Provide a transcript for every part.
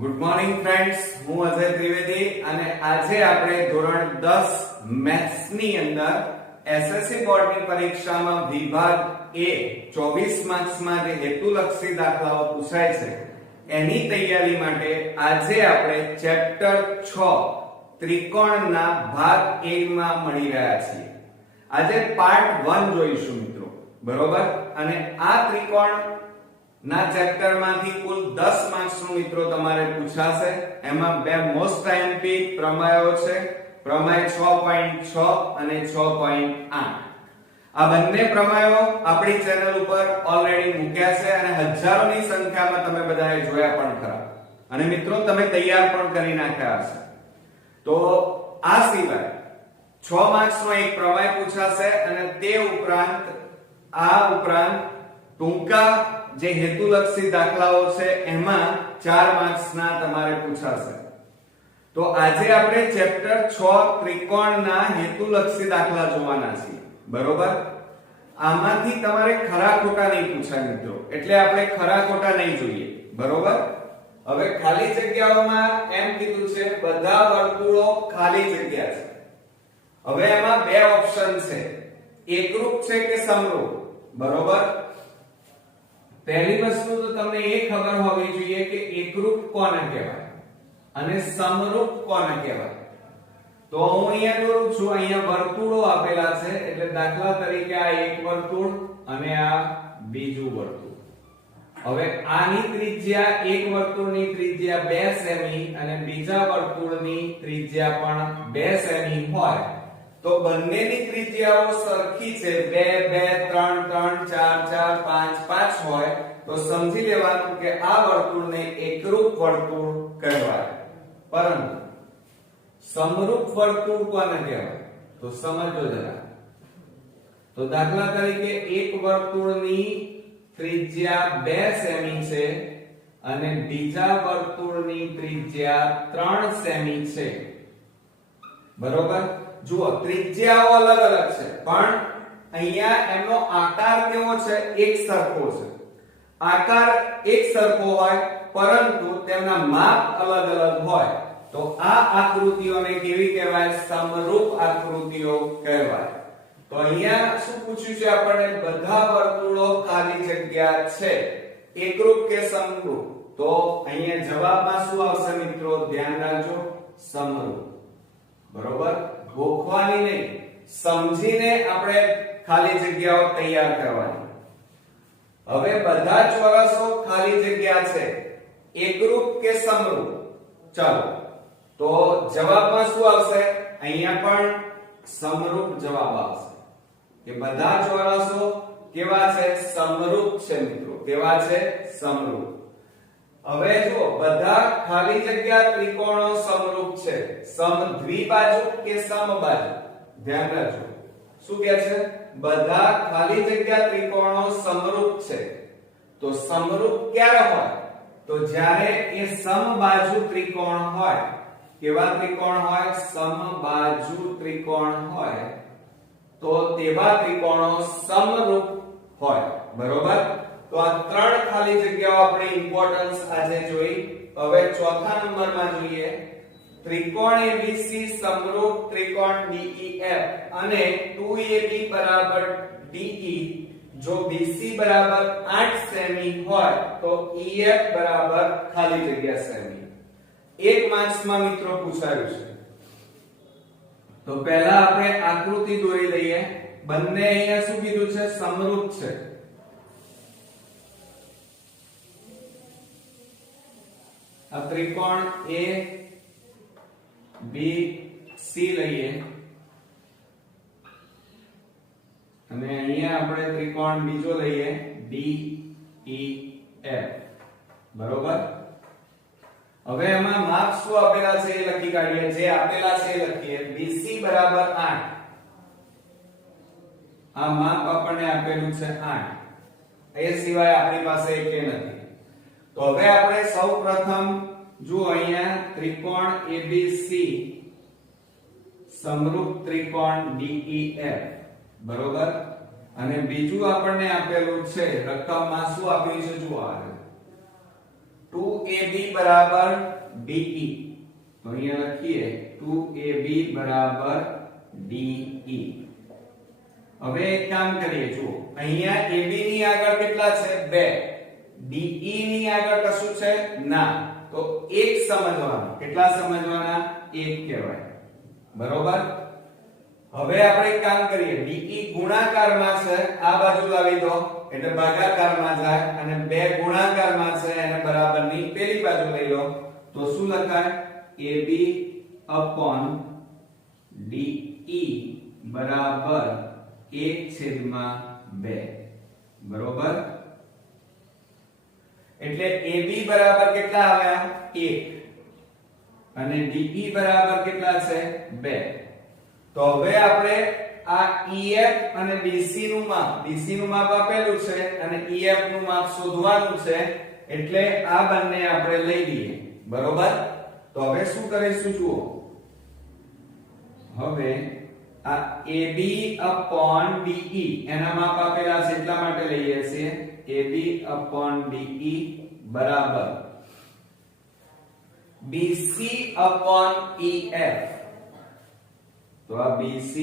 Good morning friends, હું અજય ત્રિવેદી અને આજે આપણે ધોરણ 10 મેથ્સ ની અંદર એસએસસી બોર્ડની પરીક્ષામાં વિભાગ એ 24 માર્ક્સમાં જે હેતુલક્ષી દાખલાઓ પૂછાય છે એની તૈયારી માટે આજે આપણે ચેપ્ટર 6 ત્રિકોણના ભાગ A માં મળી રહ્યા છીએ. આજે પાર્ટ 1 જોઈશું મિત્રો, બરોબર? અને આ ત્રિકોણ ના ચેપ્ટર માંથી કુલ 10 માર્ક્સ નું મિત્રો તમારે પૂછાશે. એમાં બે મોસ્ટ આઈએમપી પ્રમેયો છે, પ્રમેય 6.6 અને 6.8. આ બંને પ્રમેયો આપણી ચેનલ ઉપર ઓલરેડી મૂક્યા છે અને હજારોની સંખ્યામાં તમે બધાએ જોયા પણ ખરા અને મિત્રો તમે તૈયાર પણ કરી નાખ્યા હશે. તો આ સિવાય 6 માર્ક્સ નો એક પ્રમેય પૂછાશે અને તે ઉપરાંત ટૂંકા જે હેતુલક્ષી દાખલાઓ છે એમાં 4 માર્ક્સ ના તમારે પૂછાશે. તો આજે આપણે ચેપ્ટર 6 ત્રિકોણના હેતુલક્ષી દાખલા જોવાના છીએ, બરોબર? આમાંથી તમારે ખરા ખોટા નહીં પૂછાય મિત્રો, એટલે આપણે ખરા ખોટા નહીં જોઈએ, બરોબર? હવે ખાલી જગ્યાઓમાં એમ કીધું છે બધા વર્તુળો ખાલી જગ્યા છે. હવે એમાં બે ઓપ્શન છે, એકરૂપ છે કે સમરૂપ, બરોબર? પહેલી વસ્તુ તો તમને એ ખબર હોવી જોઈએ કે એકરૂપ કોને કહેવાય અને સમરૂપ કોને કહેવાય. તો હું અહીંયા દોરું છું, અહીંયા વર્તુળો આપેલા છે, એટલે દાખલા તરીકે આ એક વર્તુળ અને આ બીજું વર્તુળ. હવે આની ત્રિજ્યા, એક વર્તુળની ત્રિજ્યા 2 સેમી અને બીજા વર્તુળની ત્રિજ્યા પણ 2 સેમી હોય તો બંનેની ત્રિજ્યાઓ સરખી છે, 2 2 3 3 4 4 5 5 હોય તો સમજી લેવાનું કે આ વર્તુળને એકરૂપ વર્તુળ કહેવાય. પરંતુ સમરૂપ વર્તુળ કોને કહેવાય તો સમજો જરા. તો દાખલા તરીકે એક વર્તુળની ત્રિજ્યા 2 સેમી છે અને બીજા વર્તુળની ત્રિજ્યા 3 સેમી છે, બરોબર? જુઓ, ત્રિજ્યાઓ અલગ અલગ છે પણ અહીંયા એમનો આકાર કેવો છે? એક સરખો છે. આકાર એક સરખો હોય પરંતુ તેમના માપ અલગ અલગ હોય તો આ આકૃતિઓને કેવી કહેવાય? સમરૂપ આકૃતિઓ કહેવાય. તો અહીંયા શું પૂછ્યું છે આપણને? બધા વર્તુળો ખાલી જગ્યા છે, એકરૂપ કે સમરૂપ? તો અહીંયા જવાબમાં શું આવશે મિત્રો? ધ્યાન રાખજો, સમરૂપ, બરોબર? ગોખવાની નહીં, સમજીને આપણે ખાલી જગ્યાઓ તૈયાર કરવાની. હવે બધા ચોરસો ખાલી જગ્યા છે, એકરૂપ કે સમરૂપ? ચાલો, તો જવાબમાં શું આવશે? અહીંયા પણ સમરૂપ જવાબ આવશે કે બધા ચોરસો કેવા છે? સમરૂપ છે મિત્રો. કેવા છે? સમરૂપ. હવે જો બધા ખાલી જગ્યા ત્રિકોણો સમરૂપ છે, સમદ્વિબાજુ કે સમબાજુ? ધ્યાન રાખજો, શું કહે છે? બધા ખાલી જગ્યા ત્રિકોણો સમરૂપ છે. તો સમરૂપ ક્યારે હોય? તો જ્યારે એ સમબાજુ ત્રિકોણ હોય. કેવા ત્રિકોણ હોય? સમબાજુ ત્રિકોણ હોય તો તેવા ત્રિકોણો સમરૂપ હોય, બરોબર? તો આ ત્રણ ખાલી જગ્યાઓ આપણે ઇમ્પોર્ટન્સ આજે જોઈ. હવે ચોથા નંબરમાં જોઈએ, ત્રિકોણ ABC સમરૂપ ત્રિકોણ DEF અને 2AB બરાબર DE જો BC બરાબર 8 સેમી હોય તો EF બરાબર ખાલી જગ્યા સેમી. 1 માર્ક્સમાં મિત્રો પૂછાયું છે. તો પહેલા આપણે આકૃતિ દોરી લઈએ. બંને અહીંયા શું કીધું છે? સમરૂપ છે. આ ત્રિકોણ ABC લઈએ અને અહીંયા આપણે ત્રિકોણ બીજો લઈએ DEF, બરોબર? હવે એમાં માપ શું આપેલા છે એ લખી કાઢીએ. જે આપેલા છે એ લખીએ. BC બરાબર 8. આ માપ આપણને આપેલું છે 8. એ સિવાય આપણી પાસે એકે નથી. તો હવે આપણે સૌપ્રથમ જુઓ, અહીંયા ત્રિકોણ ABC સમરૂપ ત્રિકોણ DEF, બરોબર? અને બીજું આપણને આપેલું છે રકમમાં શું આપ્યું છે? જુઓ, 2 2ab બરાબર de. તો અહીંયા લખીએ 2ab બરાબર de. હવે એક કામ કરીએ, જુઓ અહીંયા ab ની આગળ કેટલા છે 2, de ની આગળ કશું છે ના, તો એક સમજવાના. કેટલા સમજવાના? એક કહેવાય. બરોબર. હવે આપણે એક કામ કરીએ, de ગુણાકારમાં છે, આ બાજુ લાવી દો એટલે ભાગાકારમાં જાય, અને 2 ગુણાકારમાં છે એને બરાબરની પેલી બાજુ લઈ લો તો શું લખાય? ab de બરાબર 1/2. બરોબર. એટલે ab બરાબર કેટલા આવ્યા? 1 અને de બરાબર કેટલા છે? 2. તો હવે આપણે આ EF અને BC નું માપ, BC નું માપ આપેલું છે અને EF નું માપ શોધવાનું છે, એટલે આ બંને આપણે લઈ લઈએ. બરોબર. તો હવે શું કરીશું જુઓ, હવે આ AB de એના માપ આપેલા છે એટલા માટે લઈએ છીએ. AB de બરાબર BC EF. તો આ BC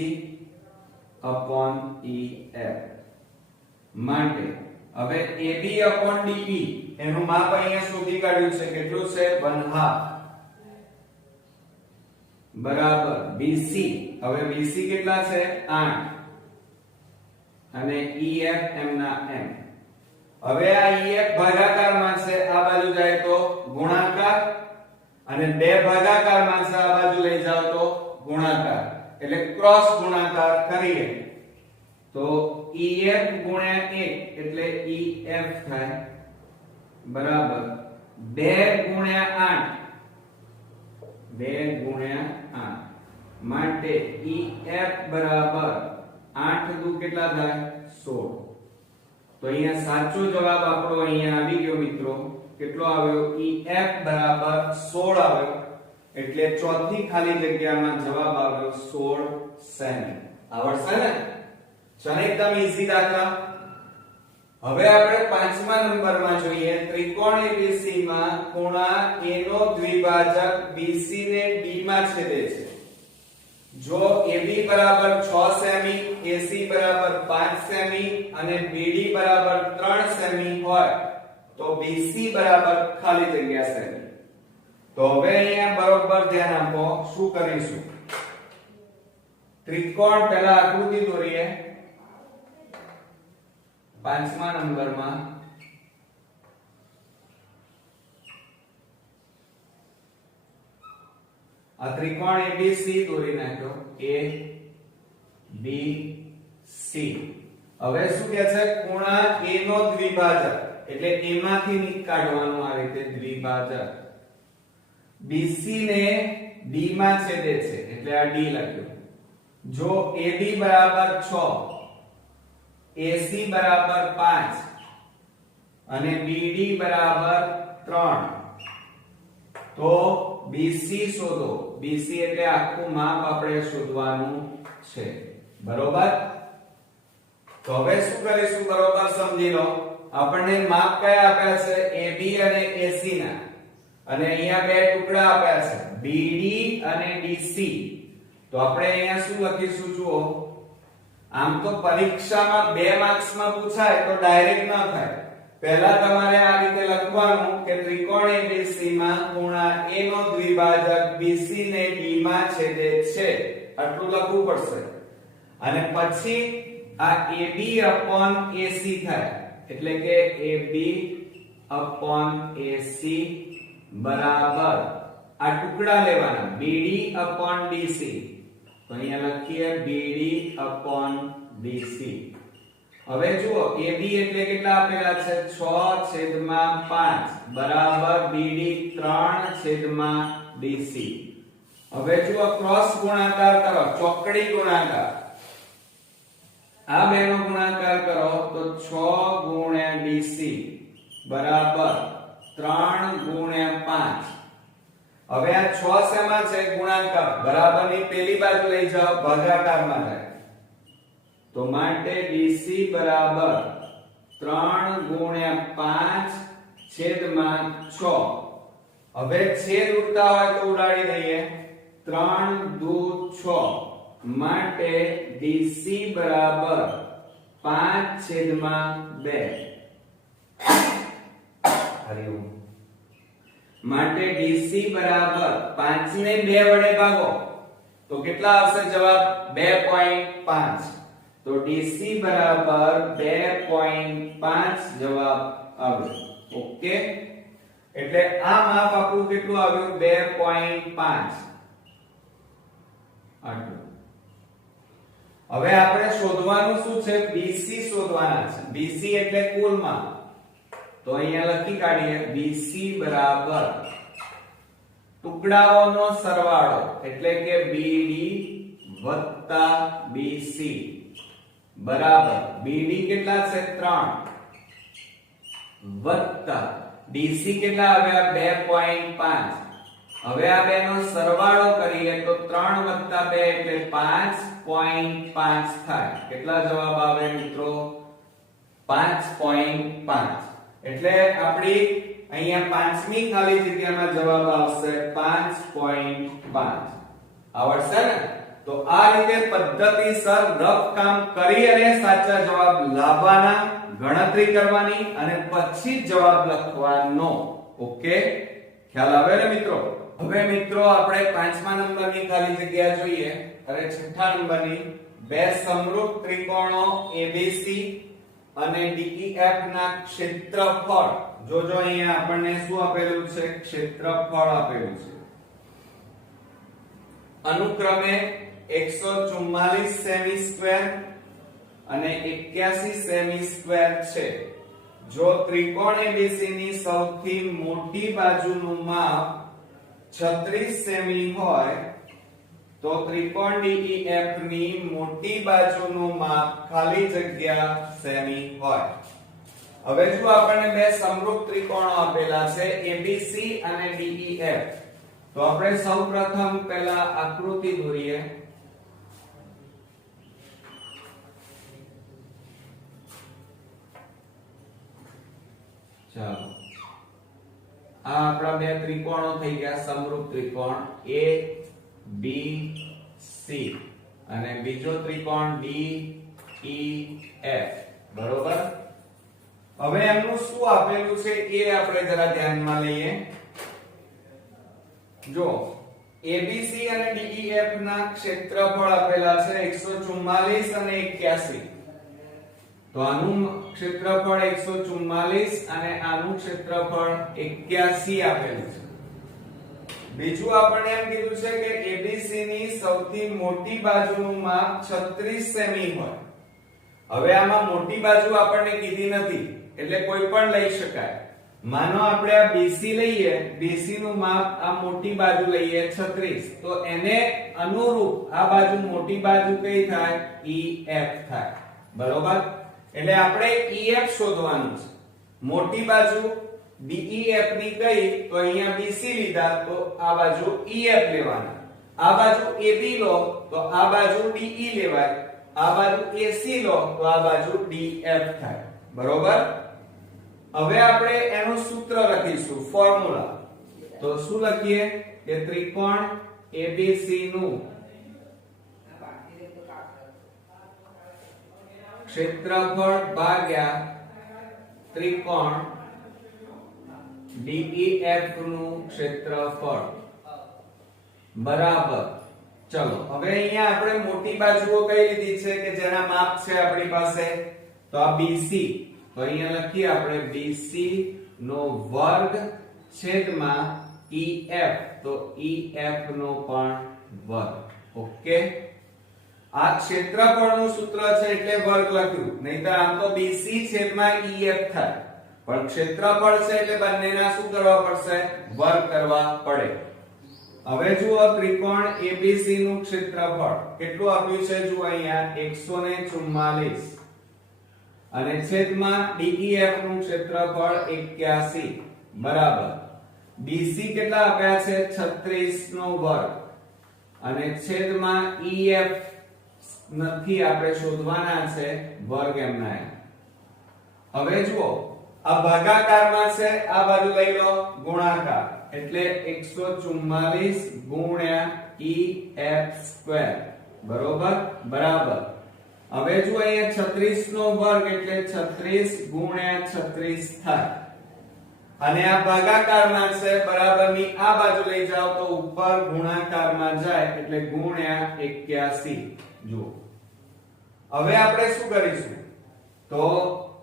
EF માટે હવે AB de એનું માપ અહીંયા શોધી કાઢ્યું છે. કેટલું છે? 1/2 બરાબર BC. હવે BC કેટલા છે? 8 અને EF એમના એમ. હવે આ EF ભાગાકારમાં છે, આ બાજુ જાય તો ગુણાકાર, અને 2 ભાગાકારમાં છે, આ બાજુ લઈ જાવ તો ગુણાકાર, એટલે ક્રોસ ગુણાકાર કરીએ તો EF ગુણ્યા 1 એટલે EF થાય બરાબર 2 ગુણ્યા 8, 2 ગુણ્યા 8 માટે EF બરાબર 8 દુ કેટલા થાય? 16. તો અહીંયા સાચો જવાબ આપણો અહીંયા આવી ગયો મિત્રો. કેટલો આવ્યો? EF બરાબર 16 આવ્યો. એટલે ચોથી ખાલી જગ્યામાં જવાબ આવ્યો 16 સેમી. આવડશે ને? ચલો એકદમ ઈઝી દાખલા. હવે આપણે 5મા નંબરમાં જોઈએ, ત્રિકોણ ABC માં ખૂણા A નો દ્વિભાજક BC ને D માં છેદે છે. જો AB બરાબર 6 સેમી, AC બરાબર 5 સેમી અને BD બરાબર 3 સેમી હોય તો BC બરાબર ખાલી જગ્યા સેમી. તો હવે અહીંયા બરોબર ધ્યાન આપો, શું કરીશું? ત્રિકોણ પહેલા આકૃતિ દોરીએ 5મા નંબરમાં. આ ત્રિકોણ ABC દોરી નાખ્યો, A B C. હવે શું કહે છે? ખૂણા A નો દ્વિભાજક, એટલે A માંથી કાઢવાનું આ રીતે દ્વિભાજક. BC ને D માં છેદે છે એટલે આ D લખ્યું. જો AB બરાબર 6, AC બરાબર 5 અને BD બરાબર 3, તો BC શોધો. BC એટલે આખું માપ આપણે શોધવાનું છે. બરોબર. તો હવે શું કરીશું? બરોબર સમજી લો. આપણને માપ કયા આપ્યા છે? AB અને AC ના, અને અહીંયા બે ટુકડા આપ્યા છે BD અને DC. તો આપણે અહીંયા શું લખીશું જુઓ, આમ તો પરીક્ષામાં 2 માર્ક્સમાં પૂછાય તો ડાયરેક્ટ ન થાય. પહેલા તમારે આ રીતે લખવાનું કે ત્રિકોણ ABC માં ખૂણા A નો દ્વિભાજક BC ને D માં છેદે છે, આટલું લખવું પડશે. અને પછી આ AB AC થાય, એટલે કે AB AC બરાબર આ ટુકડા લેવાના BD DC. તો અહીંયા લખીએ BD DC. હવે જુઓ AB એટલે કેટલા આપેલા છે? 6/5 બરાબર BD 3/DC. હવે જુઓ ક્રોસ ગુણાકાર કરો, ચોકડી ગુણાકાર. આ બેનો ગુણાકાર કરો તો 6 DC બરાબર 3/5. હવે આ 6 શેમાં છે? ગુણાકાર. બરાબરની પેલી બાજુ લઈ જાઓ, ભાગાકારમાં જાય. તો માટે DC બરાબર 3/5/6. હવે છેદ ઉડતા હોય તો ઉડાડી દઈએ 3 દુ 6 માટે BC બરાબર 5/2 હરિઓમ માટે DC બરાબર 5 ને 2 વડે ભાગો તો કેટલા આવશે જવાબ 2.5 તો DC બરાબર 2.5 જવાબ આવે ઓકે એટલે આ માપ આપણું કેટલું આવ્યું 2.5 આટલું હવે આપણે શોધવાનું શું છે BC શોધવાના છે BC એટલે કુલ માપ તો અહીંયા લખી કાઢીએ BC બરાબર ટુકડાઓનો સરવાળો એટલે કે BD વત્તા BC બરાબર BD કેટલા છે 3 વત્તા DC કેટલા આવ્યા 2.5 હવે આ બેનો સરવાળો કરીએ તો 3 વત્તા 2 એટલે 5.5 થાય કેટલા જવાબ આવે મિત્રો 5.5 એટલે આપણી અહીંયા પાંચમી ખાલી જગ્યામાં જવાબ આવશે 5.5 આવડશે ને તો આ રીતે પદ્ધતિસર રફ કામ કરી અને સાચા જવાબ લાવવાના ગણતરી કરવાની અને પછી જવાબ લખવાનો ઓકે ખ્યાલ આવે ને મિત્રો હવે મિત્રો આપણે પાંચમા નંબરની ખાલી જગ્યા જોઈએ અને છઠ્ઠા નંબરની બે સમરૂપ ત્રિકોણો ABC અને DEF ના ક્ષેત્રફળ જોજો અહીંયા આપણને શું આપેલું છે ક્ષેત્રફળ આપેલું છે અનુક્રમે 144 સેમી સ્ક્વેર અને 81 સેમી સ્ક્વેર છે જો ત્રિકોણ ABC ની સૌથી મોટી બાજુનું માપ 36 સેમી હોય તો ત્રિકોણ DEF ની મોટી બાજુનું માપ ખાલી જગ્યા સેમી હોય હવે જો આપણને બે સમરૂપ ત્રિકોણો આપેલા છે ABC અને DEF તો આપણે સૌપ્રથમ પહેલા આકૃતિ દોરીએ ચાલો આ આપણા બે ત્રિકોણો થઈ ગયા સમરૂપ ત્રિકોણ ABC અને બીજો ત્રિકોણ DEF બરોબર હવે એમનું શું આપેલું છે એ આપણે જરા ધ્યાનમાં લઈએ જો ABC અને DEF ના ક્ષેત્રફળ આપેલા છે 144 અને 81 તો આનું ક્ષેત્રફળ 144 અને આનું ક્ષેત્રફળ 81 આપેલું છે બીજું આપણને એમ કીધું છે કે ABC ની સૌથી મોટી બાજુનું માપ 36 સેમી હોય હવે આમાં મોટી બાજુ આપણને કીધી નથી એટલે કોઈ પણ લઈ શકાય માનો આપણે આ BC લઈએ BC નું માપ આ મોટી બાજુ લઈએ 36 તો એને અનુરૂપ આ બાજુ મોટી બાજુ કઈ થાય EF થાય બરોબર એટલે આપણે EF શોધવાનું છે મોટી બાજુ DEF ની કઈ તો અહીંયા BC લીધા તો આ બાજુ EF લેવાના આ બાજુ AB લો તો આ બાજુ DE લેવાય આ બાજુ AC લો તો આ બાજુ DF થાય બરોબર હવે આપણે એનું સૂત્ર લખીશું ફોર્મ્યુલા તો શું લખીએ કે ત્રિકોણ ABC નું ક્ષેત્રફળ ભાગ્યા ત્રિકોણ DEF નું ક્ષેત્રફળ બરાબર ચલો હવે અહીંયા આપણે મોટી બાજુઓ કઈ લીધી છે કે જેના માપ છે આપણી પાસે તો આ BC તો અહીંયા લખીએ આપણે BC નો વર્ગ છેદમાં EF તો EF નો પણ વર્ગ ઓકે આ ક્ષેત્રફળનું સૂત્ર છે એટલે વર્ગ લખ્યું નહીતર આમ તો BC છેદમાં EF થાય પણ ક્ષેત્રફળ છે એટલે બંનેના શું કરવા પડશે વર્ગ કરવા પડે હવે જુઓ ત્રિકોણ ABC નું ક્ષેત્રફળ કેટલું આપ્યું છે જુઓ અહીંયા 144 અને છેદમાં DEF નું ક્ષેત્રફળ 81 બરાબર BC કેટલા આપ્યા છે 36 નો વર્ગ અને છેદમાં EF નથી આપણે શોધવાના છે વર્ગ એમના હવે જુઓ આ ભાગાકારમાં છે, આ બાજુ લઈ લો ગુણાકાર, એટલે 144 ગુણ્યા EF², બરોબર, બરાબર. હવે જો અહીંયા 36 નો વર્ગ એટલે 36 ગુણ્યા 36 થાય, અને આ ભાગાકારમાં છે, બરાબરની આ બાજુ લઈ જાઓ તો ઉપર ગુણાકારમાં જાય એટલે ગુણ્યા 81. જુઓ હવે આપણે શું કરીશું, તો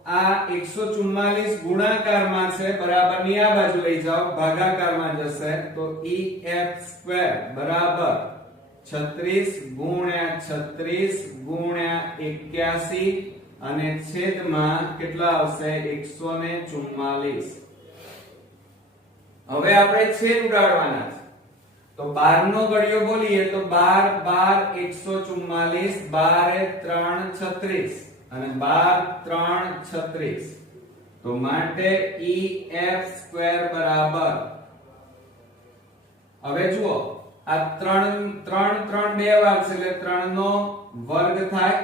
આ 144 ગુણાકારમાં છે, બરાબરની આ બાજુ લઈ જાઓ, ભાગાકારમાં જશે તો EF² બરાબર 36 ગુણ્યા 36 ગુણ્યા 81, અને છેદમાં કેટલા આવશે 144. હવે આપણે છેદ ઉડાડવાના છે, તો 12 નો ઘડિયો બોલીએ તો 12 12 144, 12 3 36 અને 12 3 36, તો માટે EF² બરાબર, હવે જુઓ આ 3 3 3 બે વાર છે એટલે 3 નો વર્ગ થાય,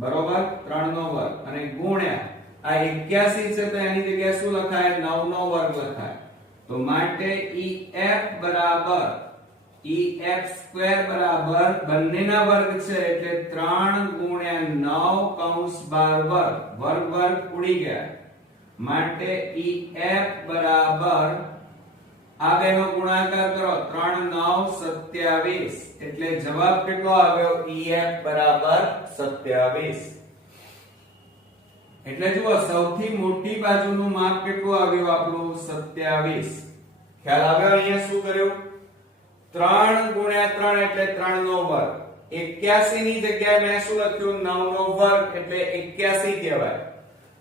બરોબર, 3 નો વર્ગ, અને ગુણ્યા આ 81 છે તો એની જગ્યાએ શું લખાય 9 નો વર્ગ લખાય, તો માટે EF બરાબર EF² બરાબર બંનેના વર્ગ છે એટલે 3 ગુણ્યા 9 કૌંસ 12 વર્ગ, વર્ગ વર્ગ ઉડી ગયા, માટે EF બરાબર આ બેનો ગુણાકાર કરો 3 9 27, એટલે જવાબ કેટલો આવ્યો EF બરાબર 27. એટલે જુઓ સૌથી મોટી બાજુનું માપ કેટલું આવ્યું આપણું 27. ખ્યાલ આવ્યો? અહીંયા શું કર્યું, 3 ગુણ્યા 3 એટલે 3 નો વર્ગ, 81 ની જગ્યાએ મેં શું લખ્યું 9 નો વર્ગ એટલે 81 કહેવાય,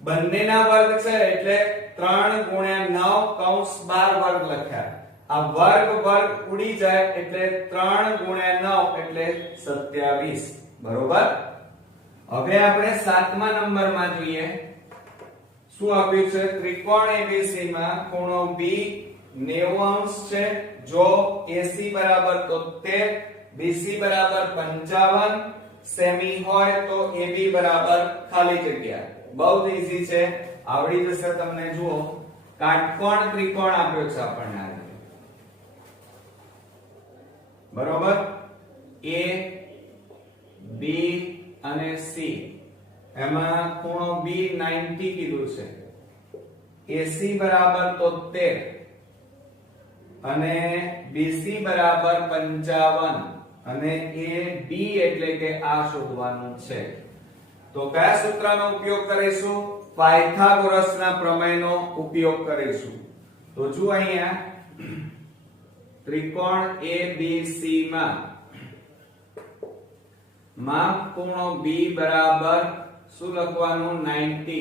બંનેના વર્ગ છે એટલે 3 ગુણ્યા 9 કૌંસ 12 વર્ગ લખ્યા, આ વર્ગ વર્ગ ઉડી જાય એટલે 3 ગુણ્યા 9 એટલે 27, બરોબર. હવે આપણે 7મા નંબરમાં જોઈએ, શું આપ્યું છે, ત્રિકોણ ABC માં ખૂણો B 90° છે, જો AC બરાબર 73, BC બરાબર 55 સેમી હોય તો AB બરાબર ખાલી જગ્યા. બહુ જ ઈઝી છે, આવડી જશે તમને. જુઓ કાટકોણ ત્રિકોણ આપ્યો છે આપણને, બરોબર, A B અને C, એમાં ખૂણો B 90 કીધું છે, AC બરાબર 73 અને BC બરાબર 55, અને AB એટલે કે આ શોધવાનું છે. તો કયા સૂત્રનો ઉપયોગ કરીશું, પાયથાગોરસના પ્રમેયનો ઉપયોગ કરીશું. તો જો અહીંયા ત્રિકોણ ABC માં માપ ખૂણો B બરાબર શું લખવાનું 90,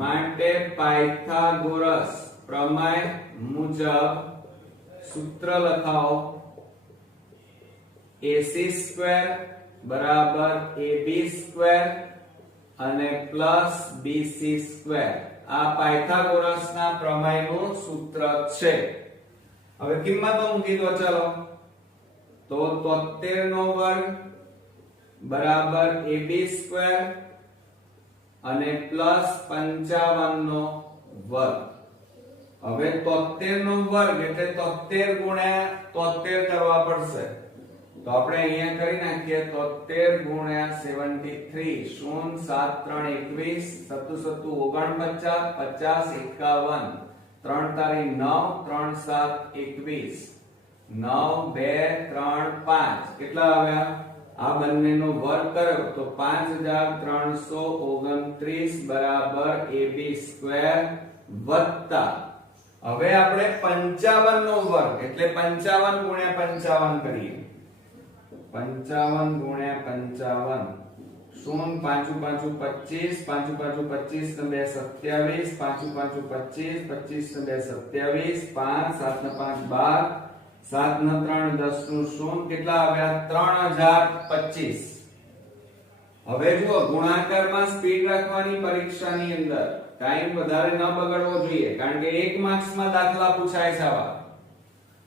માટે પાયથાગોરસ પ્રમેય મુજબ સૂત્ર લખાવો, AC² બરાબર AB² અને પ્લસ BC². આ પાયથાગોરસના પ્રમેયનું સૂત્ર છે. હવે કિંમતો મૂકી દો, ચાલો. તો 73 નો વર્ગ બરાબર AB² અને પ્લસ 55 નો વર્ગ. હવે 73 નો વર્ગ એટલે 73 ગુણ્યા 73 કરવા પડશે, તો આપણે અહીંયા કરી નાખીએ 73 ગુણ્યા 73, 0 7 3 21, 7 7 49, 50 51, 3 તારી 9, 3 7 21, 9 2 3 5, કેટલા આવ્યા, આ બંનેનો વર્ગ કર્યો તો 5329 બરાબર AB² વત્તા, હવે આપણે 55 નો વર્ગ એટલે 55 ગુણ્યા 55 કરીએ, 55 ગુણ્યા 55, 0 5 5 25, 5 5 25 ને 2 27, 5 5 25, 25 ને 2 27, 5 7 ને 5 12, 7 ને 3 10 નું 0, કેટલા આવ્યા 3025. હવે જુઓ ગુણાકારમાં સ્પીડ રાખવાની પરીક્ષાની અંદર, ટાઈમ વધારે ન બગડવો જોઈએ, કારણ કે 1 માર્ક્સમાં દાખલા પૂછાય છે આવા.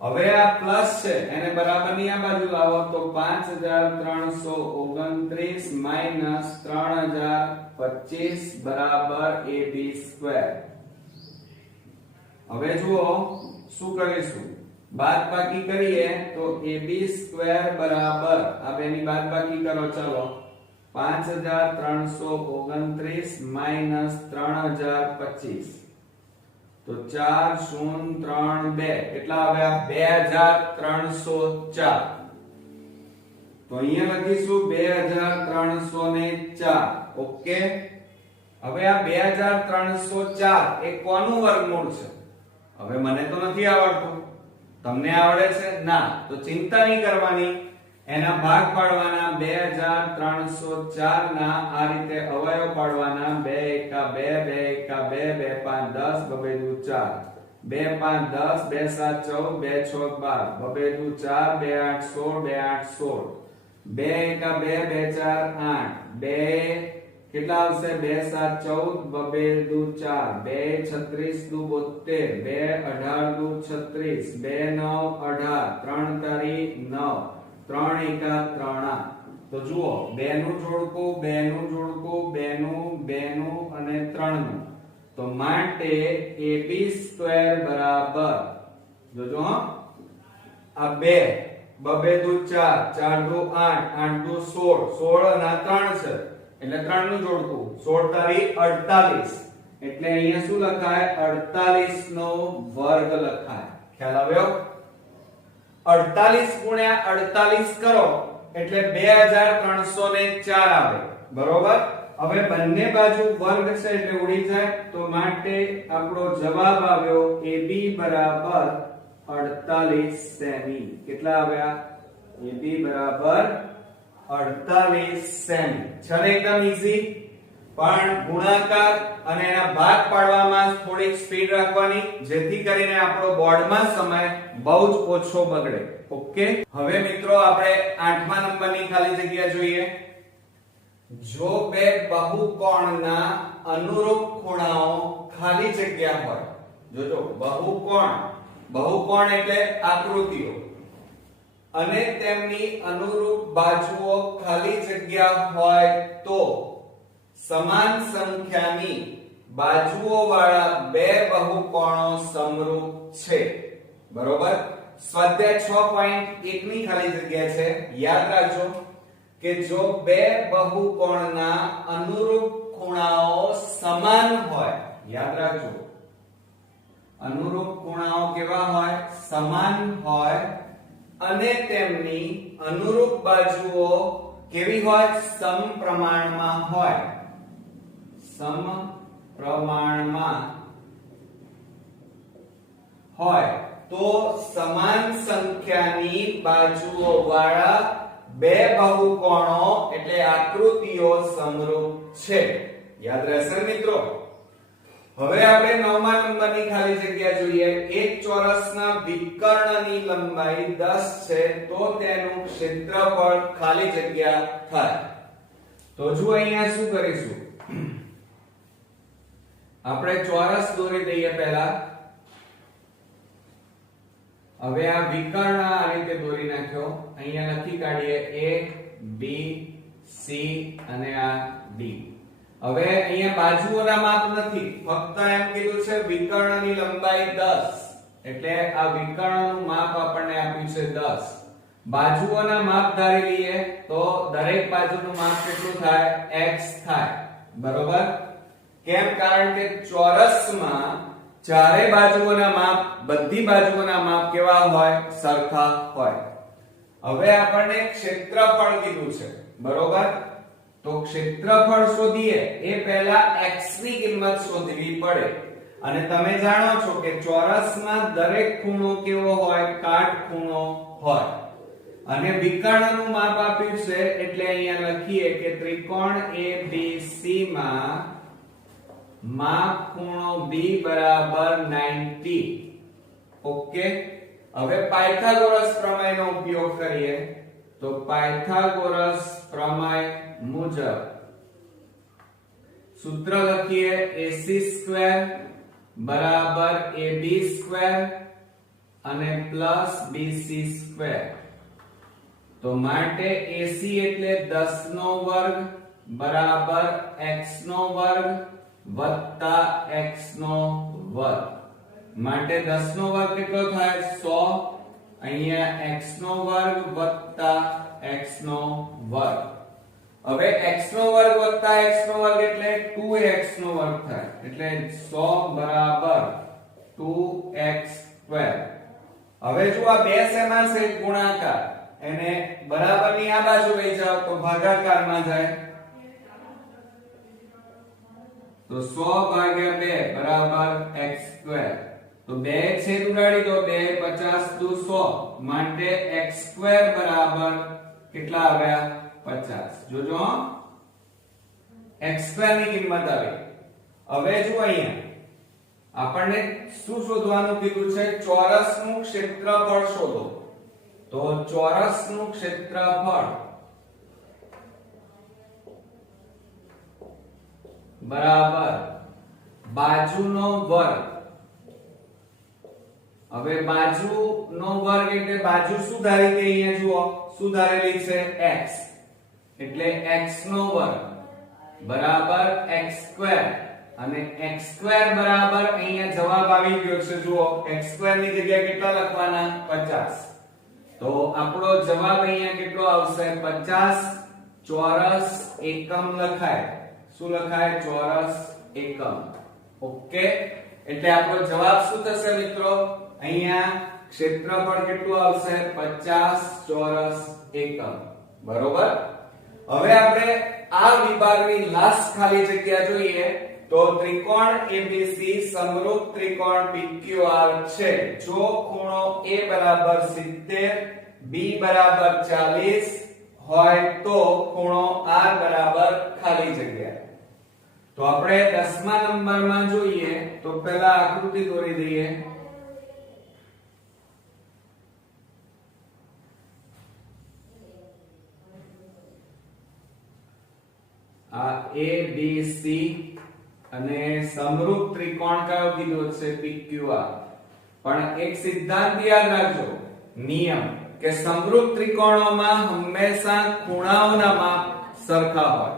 હવે આ પ્લસ છે એને બરાબરની આ બાજુ લાવો તો 5329 3025 બરાબર AB². હવે જુઓ શું કરીશું, બાદબાકી કરીએ તો ab² બરાબર આ બેની બાદબાકી કરો ચાલો 5329 માઈનસ 3025 તો 4032 કેટલા આવ્યા 2304 તો અહીંયા લખીશું 2304 ઓકે। હવે આ 2304 એ કોનું વર્ગમૂળ છે? હવે મને તો નથી આવડતું, તમને આવડે છે ના, તો ચિંતા નહીં કરવાની, એના ભાગ પાડવાના 2304 ના આ રીતે અવયવ પાડવાના 2 એકા 2 2 એકા 2 2 5 10 2 5 10 2 7 14 2 6 12 4 2 8 16 2 એકા 2 2 4 8 2 કેટલા આવશે 2 7 14 2 4 2 36 2 72 2 18 2 36 2 9 18 3 તારી 9 3 એકા 3 તો જુઓ 2 નું જોડકું 2 નું જોડકું 2 નું 2 નું અને 3 નું, તો માટે ab² બરાબર જોજો આ 2 2 2 4 4 2 8 8 2 16 16 અને 3 છે એટલે 3 નું જોડકું 16 તારી 48 એટલે અહીંયા શું લખાય 48 નો વર્ગ લખાય। ખ્યાલ આવ્યો? 48 ગુણ્યા 48 કરો એટલે 2304 આવે બરોબર। હવે બંને બાજુ વર્ગ છે એટલે ઉડી જાય, તો માટે આપણો જવાબ આવ્યો AB બરાબર 48 સેમી। કેટલા આવ્યા? AB બરાબર 48 સેમી। ચલો એકદમ ઈઝી, પણ ગુણાકાર અને એના ભાગ પાડવામાં થોડીક સ્પીડ રાખવાની જેથી કરીને આપણો બોર્ડમાં સમય બહુ જ ઓછો બગડે ઓકે। હવે મિત્રો આપણે 8મા નંબરની ખાલી જગ્યા જોઈએ। જો બે બહુકોણના અનુરૂપ ખૂણાઓ ખાલી જગ્યા હોય, જોજો બહુકોણ એટલે આકૃતિઓ અને તેમની અનુરૂપ બાજુઓ ખાલી જગ્યા હોય તો સમાન સંખ્યાની બાજુઓ વાળા બે બહુકોણો સમરૂપ છે બરોબર। સ્વાધ્યાય 6.1 ની ખાલી જગ્યા છે, યાદ રાખજો કે જો બે બહુકોણના અનુરૂપ ખૂણાઓ સમાન હોય, યાદ રાખજો અનુરૂપ ખૂણાઓ કેવા હોય? સમાન હોય અને તેમની અનુરૂપ બાજુઓ કેવી હોય? સમપ્રમાણમાં હોય, સમપ્રમાણમાં હોય તો સમાન સંખ્યાની બાજુઓ વાળા બે બહુકોણો એટલે આકૃતિઓ સમરૂપ છે। યાદ રહેશે મિત્રો? હવે આપણે 9મા નંબરની ખાલી જગ્યા જોઈએ। એક ચોરસના વિકર્ણની લંબાઈ 10 છે તો તેનું ક્ષેત્રફળ ખાલી જગ્યા થાય। તો જો અહીંયા શું કરીશું, આપણે ચોરસ દોરી દઈએ પહેલા। હવે આ વિકર્ણ આ રીતે દોરી નાખ્યો, અહીંયા લખી કાઢીએ A B C અને આ D। હવે અહીંયા બાજુઓના માપ નથી, ફક્ત એમ કીધું છે વિકર્ણની લંબાઈ 10 એટલે આ વિકર્ણનું માપ આપણને આપ્યું છે 10। બાજુઓના માપ ધારી લઈએ તો દરેક બાજુનું માપ કેટલું થાય? x થાય બરોબર। કેમ? કારણ કે ચોરસમાં ચારે બાજુઓના માપ, બધી બાજુઓના માપ કેવા હોય? સરખા હોય। હવે આપણને ક્ષેત્રફળ કીધું છે બરોબર, તો ક્ષેત્રફળ શોધીએ એ પહેલા x ની કિંમત શોધવી પડે અને તમે જાણો છો કે ચોરસમાં દરેક ખૂણો કેવો હોય? કાટખૂણો હોય અને વિકર્ણનું માપ આપ્યું છે એટલે અહીંયા લખીએ કે ત્રિકોણ ABC માં માપ ખૂણો B બરાબર 90 ઓકે। હવે પાયથાગોરસ પ્રમેયનો ઉપયોગ કરીએ તો પાયથાગોરસ પ્રમેય મુજબ સૂત્ર લખીએ AC² બરાબર AB² અને પ્લસ BC²। તો માટે AC એટલે 10 નો વર્ગ બરાબર x નો વર્ગ વત્તા x નો વર્ગ। માટે 10 નો વર્ગ કેટલો થાય 100 અહીંયા x નો વર્ગ વત્તા x નો વર્ગ હવે x નો વર્ગ વત્તા x નો વર્ગ એટલે 2x નો વર્ગ થાય એટલે 100 બરાબર 2x સ્ક્વેર હવે જો આ બે શેમાં છે ગુણાકાર એને બરાબરની આ બાજુ લઈ જાઓ તો ભાગાકારમાં જાય તો 100 ભાગ્યા 2 બરાબર x સ્ક્વેર તો 2 છેદ ઉડાડી દો 2 50 દુ 100 માટે x સ્ક્વેર બરાબર કેટલા આવ્યા 50 જોજો x સ્ક્વેર ની કિંમત આવી હવે જો અહીંયા આપણને શું શોધવાનું કીધું છે ચોરસનું ક્ષેત્રફળ શોધો તો ચોરસનું ક્ષેત્રફળ બરાબર બાજુનો વર્ગ હવે બાજુનો વર્ગ એટલે બાજુ શું ધારી કે અહીંયા જુઓ શું ધારેલી છે x એટલે x નો વર્ગ બરાબર x સ્ક્વેર અને x સ્ક્વેર બરાબર અહીંયા જવાબ આવી ગયો છે જુઓ x સ્ક્વેર ની જગ્યાએ કેટલા લખવાના 50 તો આપણો જવાબ અહીંયા કેટલો આવશે 50 ચોરસ એકમ લખાય શું લખાય ચોરસ એકમ ઓકે એટલે આપણો જવાબ શું થશે મિત્રો અહીંયા ક્ષેત્રફળ કેટલું આવશે 50 ચોરસ એકમ બરોબર હવે આપણે આ વિભાગની લાસ્ટ ખાલી જગ્યા જોઈએ તો ત્રિકોણ ABC સમરૂપ ત્રિકોણ PQR છે જો ખૂણો A બરાબર 70 B બરાબર 40 હોય તો ખૂણો R બરાબર ખાલી જગ્યા તો આપણે 10મા નંબરમાં જોઈએ તો પહેલા આકૃતિ દોરી દઈએ આ ABC અને સમરૂપ ત્રિકોણ કયો કીધો છે PQR પણ એક સિદ્ધાંત યાદ રાખજો નિયમ કે સમરૂપ ત્રિકોણોમાં હંમેશા ખૂણાઓના માપ સરખા હોય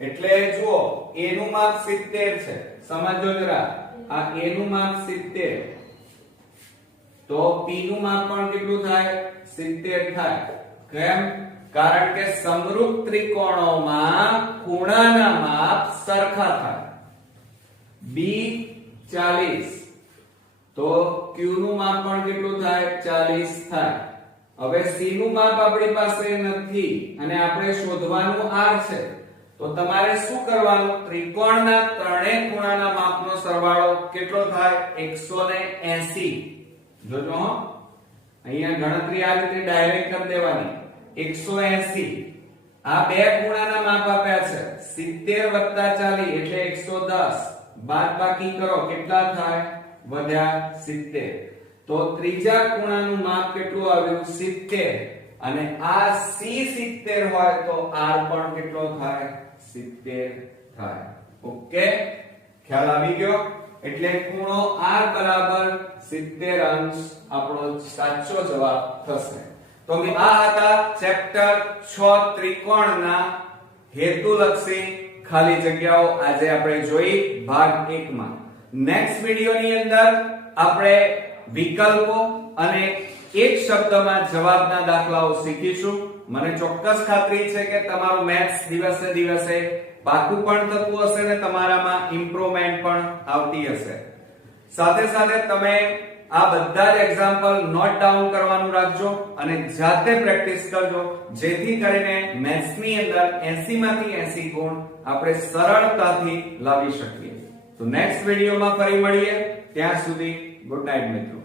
એટલે જુઓ A નું માપ 70 છે સમજો જરા આ A નું માપ 70 તો P નું માપ પણ કેટલું થાય 70 થાય કેમ કારણ કે સમરૂપ ત્રિકોણોમાં ખૂણાના માપ સરખા થાય B 40 તો Q નું માપ પણ કેટલું થાય 40 થાય હવે C નું માપ આપણી પાસે નથી અને આપણે શોધવાનું R છે તો તમારે શું કરવાનું ત્રિકોણના ત્રણેય ખૂણાના માપનો સરવાળો કેટલો થાય 180 જોજો અહીંયા ગણતરી આ રીતે ડાયરેક્ટ કરી દેવાની 180 આ બે ખૂણાના માપ આપ્યા છે 70 + 40 એટલે 110 બાદબાકી કરો કેટલા થાય વધ્યા 70 તો ત્રીજા ખૂણાનું માપ કેટલું આવ્યું 70 અને આ C 70 હોય તો R પણ કેટલો થાય 70 થાય ઓકે ખ્યાલ આવી ગયો એટલે ખૂણો R બરાબર 70 અંશ આપણો સાચો જવાબ થશે તો આ હતા ચેપ્ટર 6 ત્રિકોણના હેતુલક્ષી ખાલી જગ્યાઓ આજે આપણે જોઈ ભાગ 1 માં નેક્સ્ટ વિડિયોની અંદર આપણે વિકલ્પો અને એક શબ્દમાં જવાબના દાખલાઓ શીખીશું મને ચોક્કસ ખાતરી છે કે તમારું મેથ્સ દિવસે દિવસે પાકું પણ થતું હશે ને તમારામાં ઇમ્પ્રુવમેન્ટ પણ આવતી હશે સાથે સાથે તમે આ બધા જ એક્ઝામ્પલ નોટ ડાઉન કરવાનું રાખજો અને જાતે પ્રેક્ટિસ કરજો જેથી કરીને મેથ્સ ની અંદર 80 માંથી 80 ગુણ આપણે સરળતાથી લાવી શકીએ તો નેક્સ્ટ વિડિયોમાં ફરી મળીએ ત્યાં સુધી ગુડ નાઈટ મિત્રો